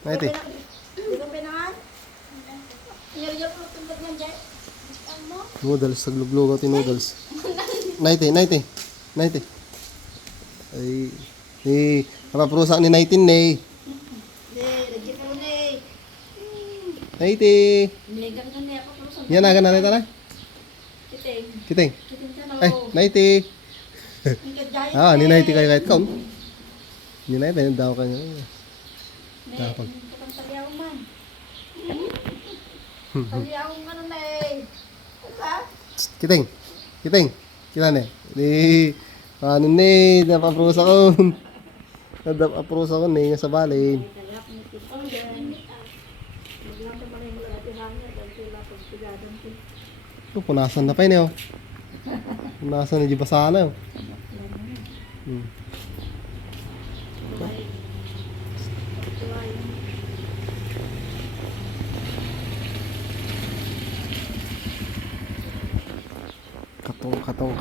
Naiti. Di ba pinangan? Nilagyan ko tumbat ng jet. Noodles, sagluglugaw ti noodles. Naiti. Ay, napaprusak ni 19 Di, eh. lagyan ko na eh. Naiti. Niligan ko na ako pero sa Yan na, ganun na. kiting. Kiting. Kiting ka na Ay, ako. Naiti. Ang kadyahin Ah, ni eh. Naiti kayo kahit kaun. Ni Naiti, daw ka niya. Ne, Dapat. ang taliyaw man. Taliyaw man na eh. Diba? Kiting. Kita ne. Di, ano ne, napaprusak ko. Napaprusak ko ne, sa balin. Kaya kung ipipang yan. Biglang naman yung mga tinangya. Dahil sila pagpigadan ko. Ito, punasan na pa yun eh. Oh. Punasan na di ba sana oh. Katong